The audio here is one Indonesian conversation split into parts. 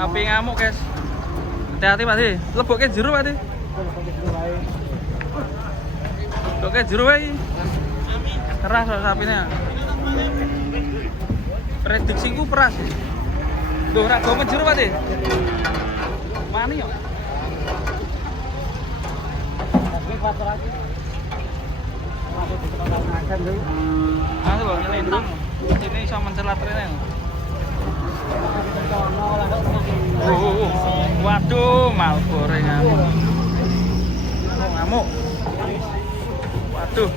Sapi ngamuk, guys. Hati-hati, Pak. Leboke jero, Pak. Leboke jero wae. Keras loh sapinya. Prediksiku peras. Duh, ora go jero, Pak. Mani yo. Anu lho, nentang. Ini iso mencelat rene. Waduh, mal goreng ngamuk. Ngamuk. Waduh.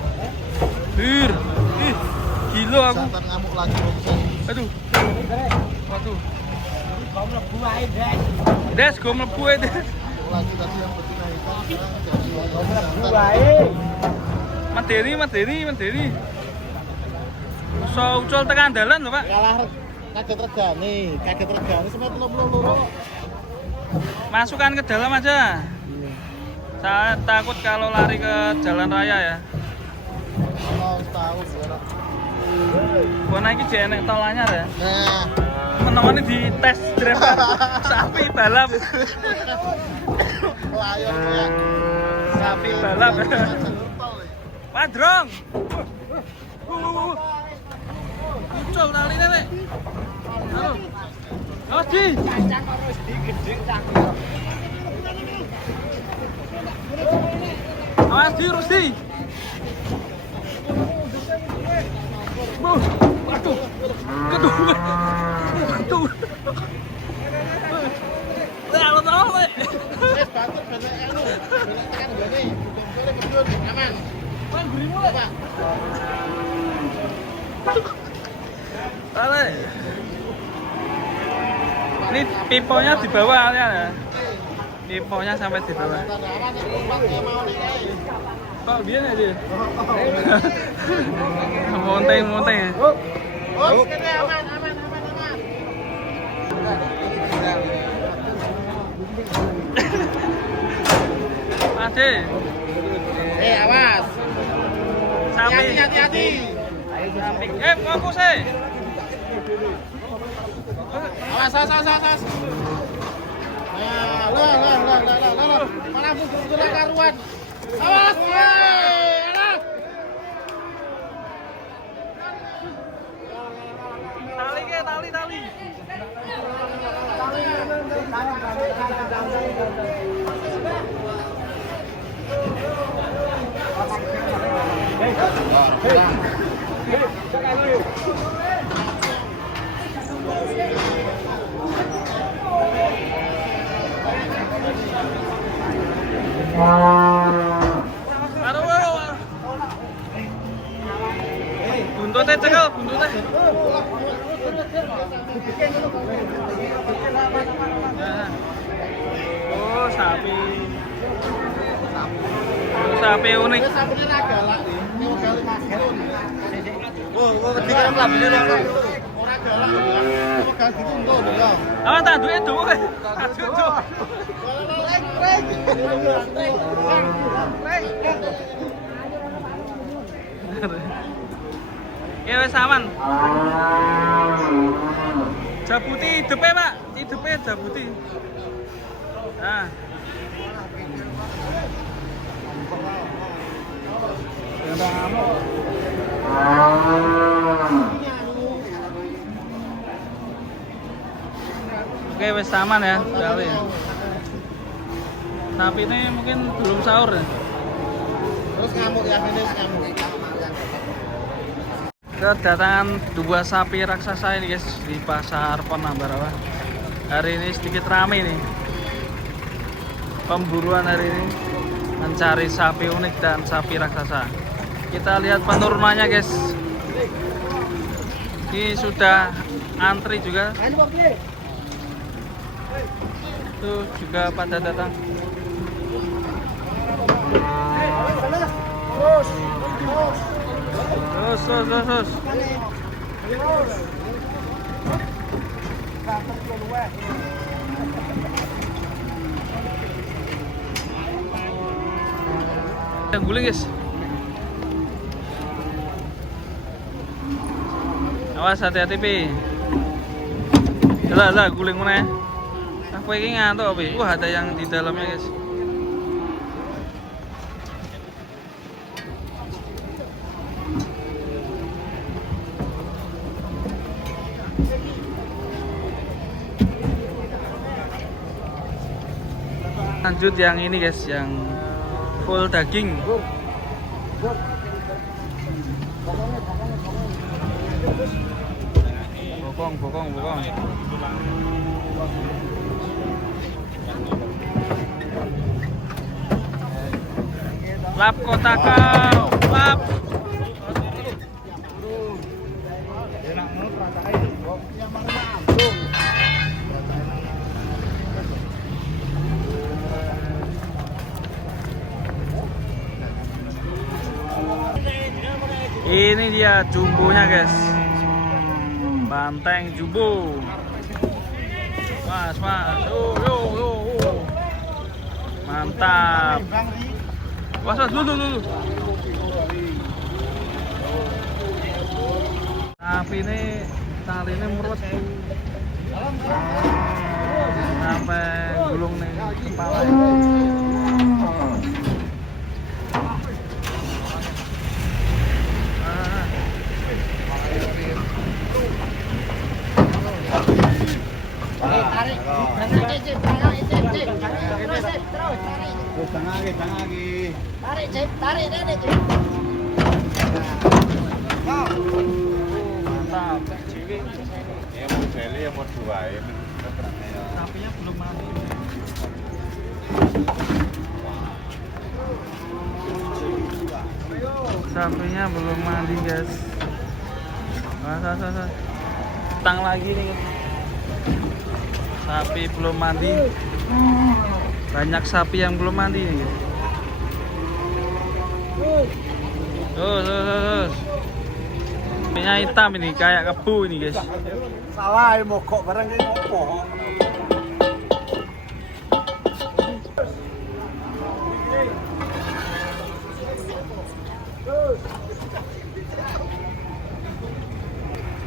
Ih, gila aku. Ngamuk lagi. Aduh. Waduh. Gua mlebu ae, Des. Des, gua mlebu ae, Des. Lagi tadi yang betina ikan sekarang jadi Mlebu ae. Medeni. So ucul tekan dalan lho, Pak. kalah kaget regane sampai loro. Masukkan ke dalam aja. Saya takut kalau lari ke jalan raya ya. Kalau tahu ya. Bona iki jek enek tol anyar ya. Nah, Menemani di tes driver sapi balap. layar ya. Sapi balap. Padrong. Ucul tali nek. Halo. Awas di. Cancang karo wis digedhe cangkir. Awas di Rusti. Waduh. Keduh. Lah, tolong, Pak. Wes bantu benek anu. Benek tekan gone. Sore kedun aman. Kan berimu, Pak. Ale. Ini piponya di bawah ya. Piponya sampai di bawah. Pak, biar aja. Monteng ya. Oh, kene aman. Ade. Awas. Sapi. Hati-hati. Sapi. Fokus e. Awas. Nah, lah. Mana betul karuan. Awas. Alah. Tali. Buntutnya cekel, buntutnya. Oh, sapi. Sapi unik. Ah, tanduke duwe. Ya wis aman. Jabuti hidupe, Pak. Hidupe jabuti. Nah. Oke, wis aman ya, kali ya. Sapi ini mungkin belum sahur ya. Terus ngamuk ya, ini ngamuk. Kedatangan dua sapi raksasa ini guys di pasar Penambarawa. Hari ini sedikit ramai nih. Pemburuan hari ini mencari sapi unik dan sapi raksasa. Kita lihat penurunannya guys. Ini sudah antri juga. Itu juga pada datang. Terus. Guling guys. Awas hati-hati pi. Lah guling mana? Apa ini ngantuk apa? Wah, ada yang di dalamnya, guys. Lanjut yang ini, guys, yang full daging. Bokong. Lap kota kau, lap. Ini dia jumbonya, guys. Banteng jumbo. Mas. Yo. Mantap. Was, dulu. Tapi ini talinya murut. Sampai gulung nih kepala. Tarik. Tarik. Mantap. Ya mau beli ya mau duain. Sapinya belum mati. Sapinya belum mandi, guys. Masa. Tang lagi nih, guys. Sapi belum mandi. Banyak sapi yang belum mandi nih, guys. Terus. Sapinya hitam ini kayak kebu ini, guys. Salah mogok barang iki ngopo.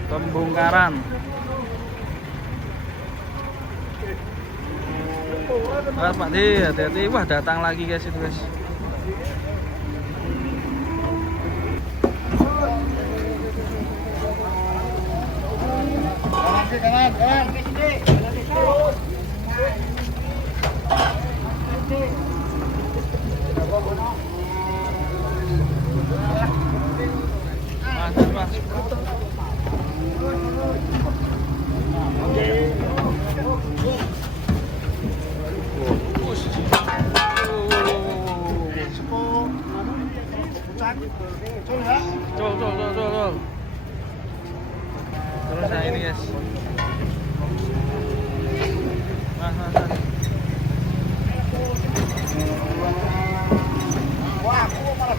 Pembongkaran. Pak Di, hati-hati. Wah, datang lagi, guys, itu, guys. Kanan. Mas. Col. Terus nah ini, guys. Mas. Wah, aku malah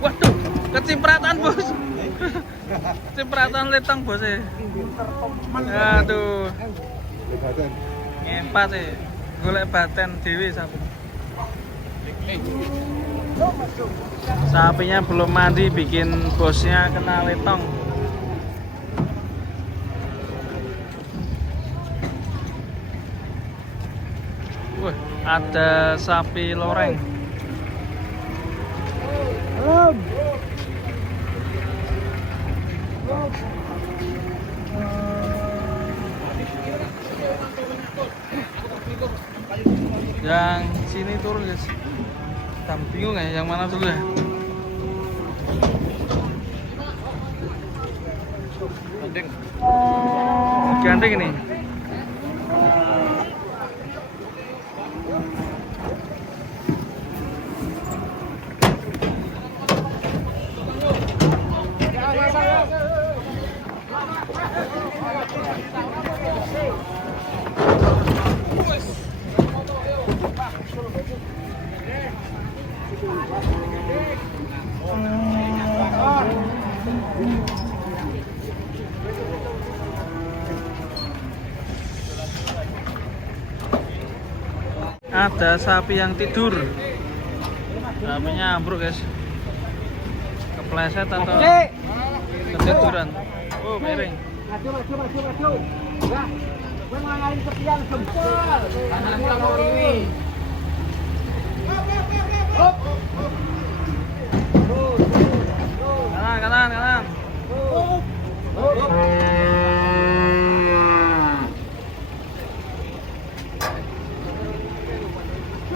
Waduh, kecipratan, bos. Cipratan letong, bos. Aduh. Ngempat sih. Golek baten dewi sapi. Sapinya belum mandi, bikin bosnya kena letong. Wah, ada sapi loreng. Yang sini turun, guys. Kita bingung ya yang mana dulu ya. Gandeng ini. Ada sapi yang tidur. Sapinya ambruk guys. Kepleset atau ketiduran. Oh, miring. Maju. Nah, gue ngelangarin sepian jempol. Kanan.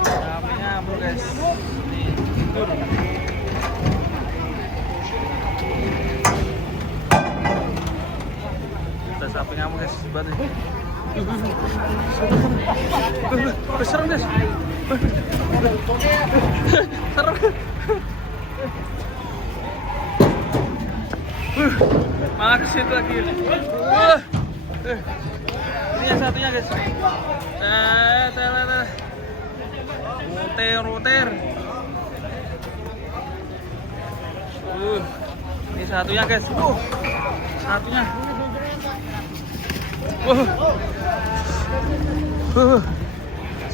Sapinya ambruk guys. Nih, tidur. Ada sapi ngamuk guys, hebat nih. Serem guys. Serem. Malah ke situ lagi. Ini yang satunya guys. Roter. Ini satunya guys. Satunya.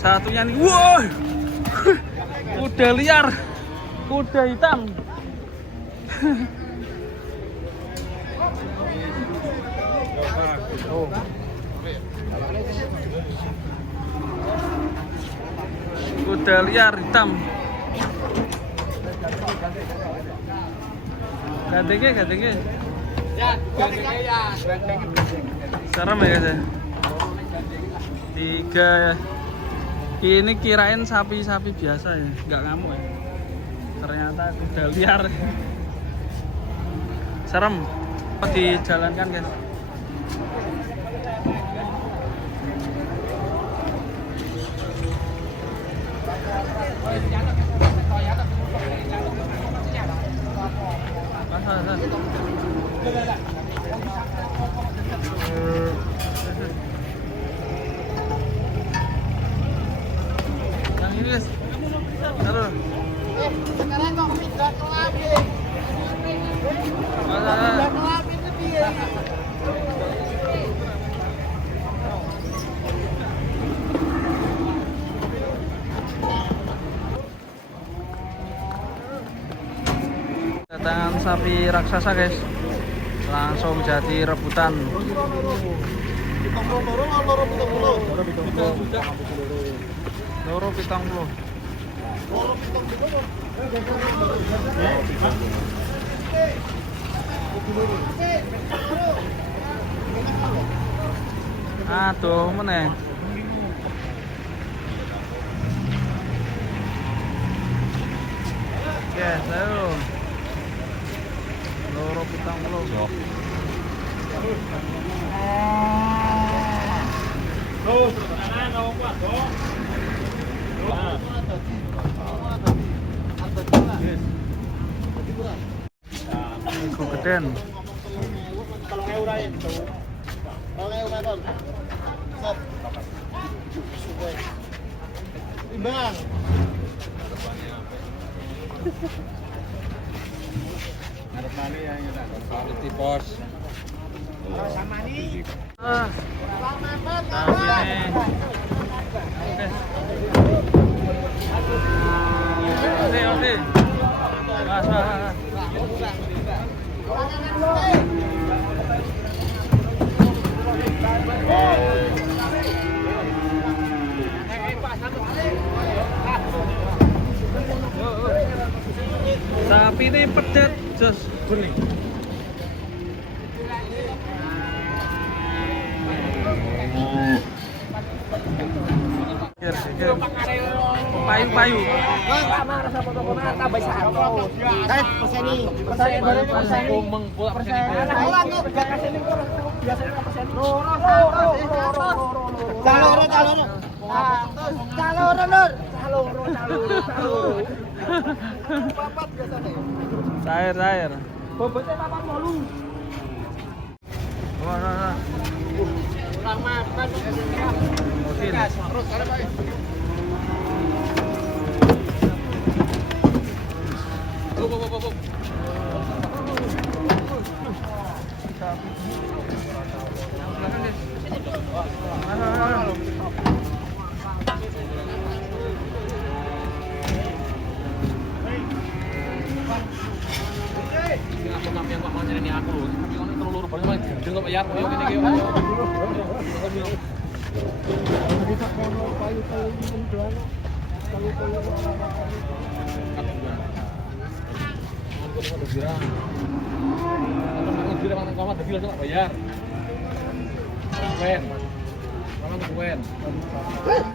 Satunya nih. Wow. Kuda liar. Kuda hitam. Kuda liar hitam. Gandengnya. Ya, gandengnya ya. Serem ya guys ya. 3 ini kirain sapi-sapi biasa ya, nggak ngamuk ya. Ternyata kuda liar. Serem. Dijalankan guys. Yang ini guys. Taruh. Sekarang kok pindah ke lagi. Pindah ke lagi itu dia. Kedatangan sapi raksasa guys, langsung jadi rebutan. Loro pitang puluh. Aduh, meneh. Yes, ayo. Loro pitang puluh. Iku geden. Kalau ngewurain tuh. Kalau ngewurain. Set. Timbang. Ngarep mani ya kita. Quality bos. Sama nih. Oke. Mas. Sapi ini pedet, jos. Payu. Rasa foto-foto tambah satu. Perseni. Cair. Bobotnya 80. Wah, Kurang makan. oke. Terus kali Pak.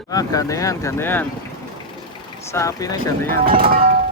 Wah, gandengan. Sapi ini gandengan.